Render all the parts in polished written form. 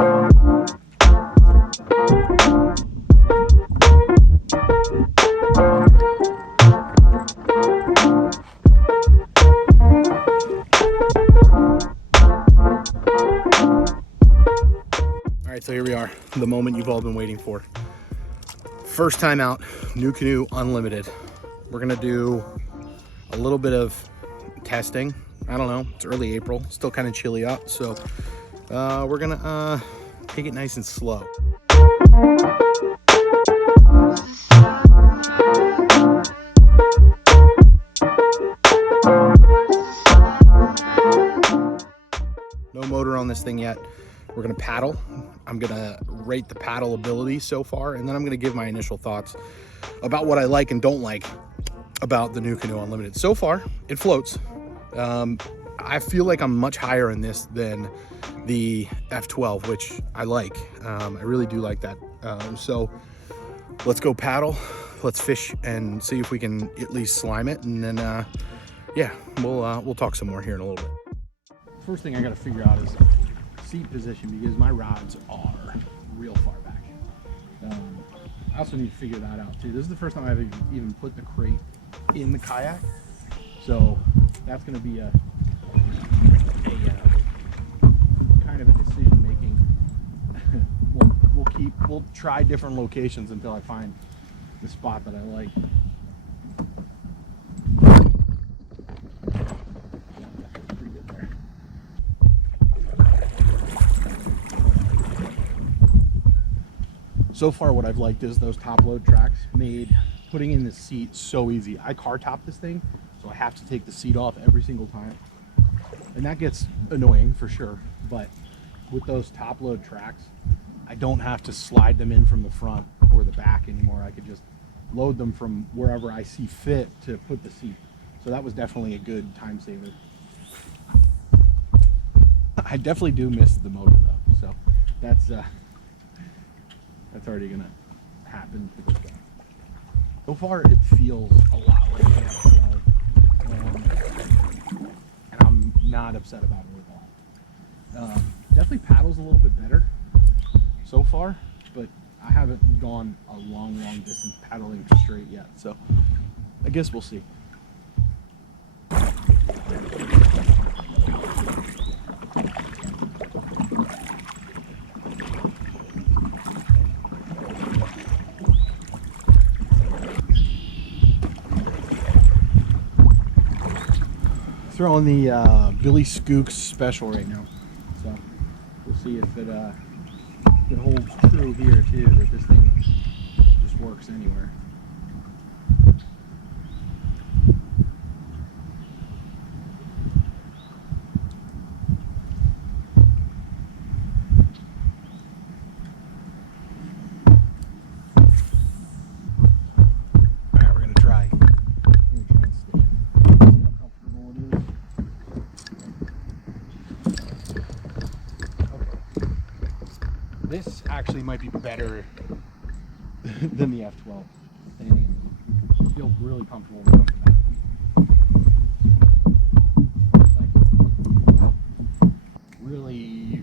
All right, so here we are, the moment you've all been waiting for. First time out, NuCanoe Unlimited. We're gonna do a little bit of testing. I don't know, it's early April, still kind of chilly out, so we're gonna take it nice and slow. No motor on this thing yet. We're gonna paddle. I'm gonna rate the paddle ability so far, and then I'm gonna give my initial thoughts about what I like and don't like about the NuCanoe Unlimited. So far, it floats. I feel like I'm much higher in this than the F12, which I like. I really do like that. So let's go paddle, let's fish and see if we can at least slime it, and then yeah, we'll talk some more here in a little bit. First thing I gotta figure out is seat position, because my rods are real far back. I also need to figure that out too. This is the first time I've even put the crate in the kayak, so that's going to be a kind of a decision making. We'll try different locations until I find the spot that I like. So far what I've liked is those top load tracks made putting in the seat so easy. I car top this thing, so I have to take the seat off every single time. And that gets annoying for sure, but with those top load tracks, I don't have to slide them in from the front or the back anymore. I could just load them from wherever I see fit to put the seat. So that was definitely a good time saver. I definitely do miss the motor though, so that's already gonna happen for this guy. So far, it feels a lot like the F12, and I'm not upset about it at all. Definitely paddles a little bit better so far, but I haven't gone a long distance paddling straight yet, so I guess we'll see. Throwing the Billy Skooks special right now, so we'll see if it holds true here too, that this thing just works anywhere. All right, we're gonna try and stay. This actually might be better than the F12. I feel really comfortable with that. Like,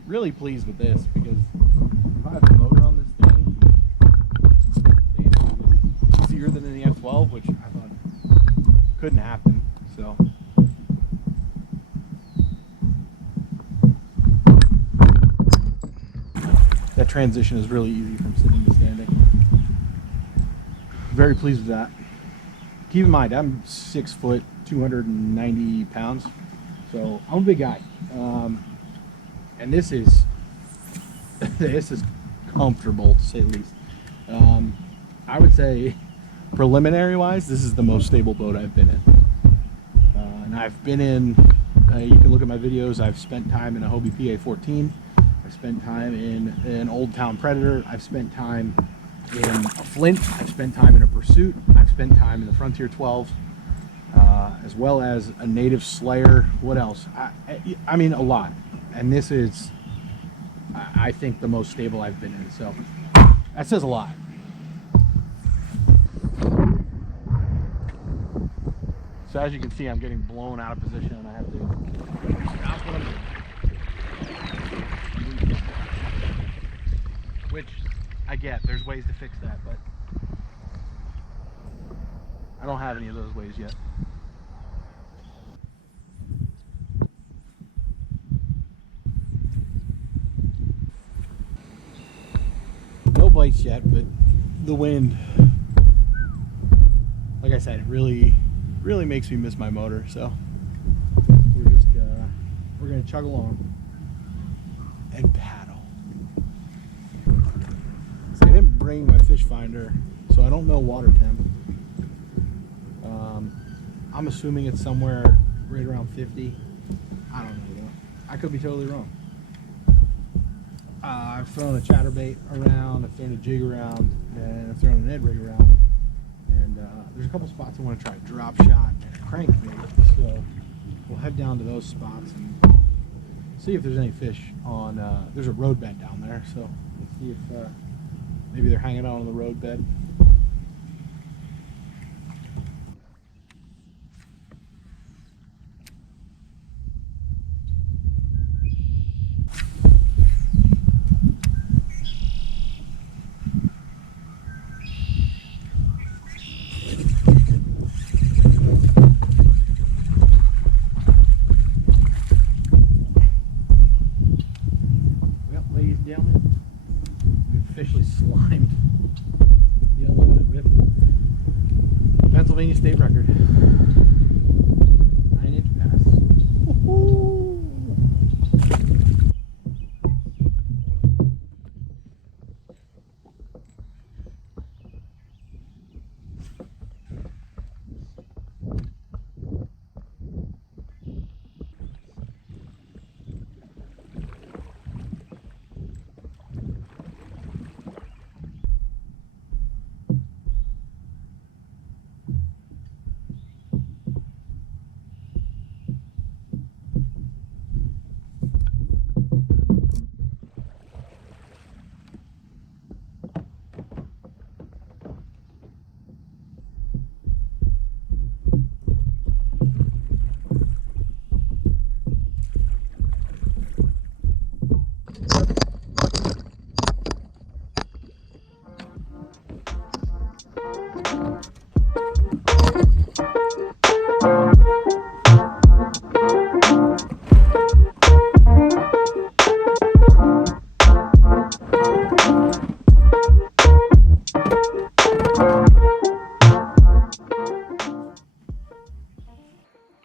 really pleased with this, because if I have the motor on this thing, it's easier than in the F12, which I thought couldn't happen. So. That transition is really easy from sitting to standing. Very pleased with that. Keep in mind, I'm 6 foot, 290 pounds, so I'm a big guy. And this is comfortable, to say the least. I would say, preliminary-wise, this is the most stable boat I've been in. And I've been in, you can look at my videos, I've spent time in a Hobie PA-14. I've spent time in an Old Town Predator. I've spent time in a Flint. I've spent time in a Pursuit. I've spent time in the Frontier 12, as well as a Native Slayer. What else? I mean, a lot. And this is, I think, the most stable I've been in. So that says a lot. So as you can see, I'm getting blown out of position, and I have to stop what I'm doing. which I get. There's ways to fix that, but I don't have any of those ways yet. No bites yet, but the wind, like I said, it really makes me miss my motor. So we're gonna chug along and paddle. So I didn't bring my fish finder, so I don't know water temp. I'm assuming it's somewhere right around 50. I don't know though. I could be totally wrong. I've thrown a chatterbait around, I've thrown a jig around, and I've thrown an Ed rig around. And there's a couple spots I want to try drop shot and a crankbait. So we'll head down to those spots and see if there's any fish on. There's a road bed down there, so let's see if maybe they're hanging out on the road bed. Officially slimed the Unlimited whip. Pennsylvania state record. 9-inch bass.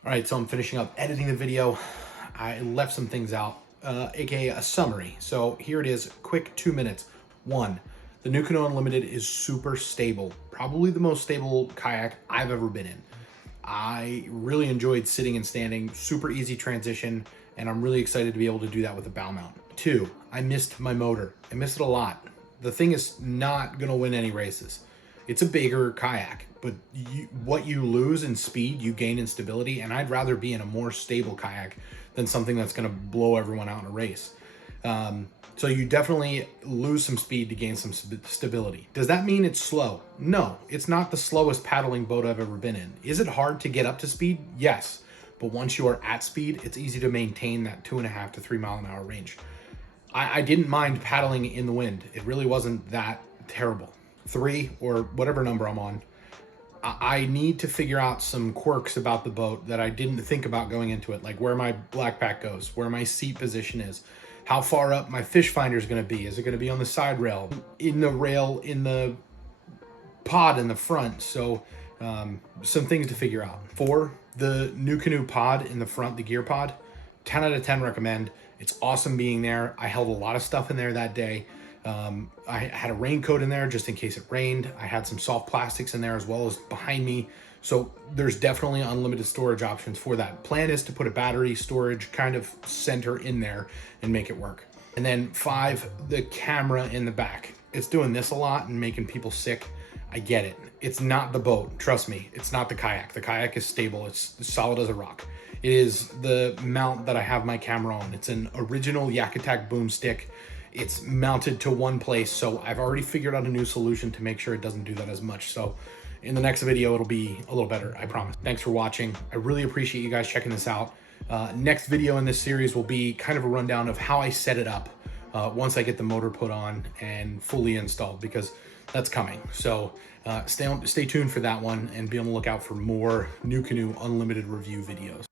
All right, so I'm finishing up editing the video. I left some things out, aka a summary. So here it is, quick 2 minutes. One, the NuCanoe Unlimited is super stable, probably the most stable kayak I've ever been in. I really enjoyed sitting and standing, super easy transition, and I'm really excited to be able to do that with a bow mount. Two, I missed my motor. I missed it a lot. The thing is not gonna win any races. It's a bigger kayak, but what you lose in speed, you gain in stability, and I'd rather be in a more stable kayak than something that's gonna blow everyone out in a race. So you definitely lose some speed to gain some stability. Does that mean it's slow? No, it's not the slowest paddling boat I've ever been in. Is it hard to get up to speed? Yes, but once you are at speed, it's easy to maintain that 2.5 to 3 mile an hour range. I didn't mind paddling in the wind. It really wasn't that terrible. 3 or whatever number I'm on. I need to figure out some quirks about the boat that I didn't think about going into it, like where my black pack goes, where my seat position is, how far up my fish finder is going to be. Is it going to be on the side rail, in the pod in the front? So some things to figure out. 4, the NuCanoe pod in the front, the gear pod, 10 out of 10 recommend. It's awesome being there. I held a lot of stuff in there that day. I had a raincoat in there just in case it rained. I had some soft plastics in there as well as behind me. So there's definitely unlimited storage options for that. Plan is to put a battery storage kind of center in there and make it work. And then 5, the camera in the back. It's doing this a lot and making people sick. I get it. It's not the boat. Trust me, it's not the kayak. The kayak is stable. It's solid as a rock. It is the mount that I have my camera on. It's an original Yak Attack boomstick. It's mounted to one place, so I've already figured out a new solution to make sure it doesn't do that as much. So in the next video, it'll be a little better, I promise. Thanks for watching. I really appreciate you guys checking this out. Next video in this series will be kind of a rundown of how I set it up once I get the motor put on and fully installed, because that's coming. So stay tuned for that one, and be on the lookout for more NuCanoe Unlimited review videos.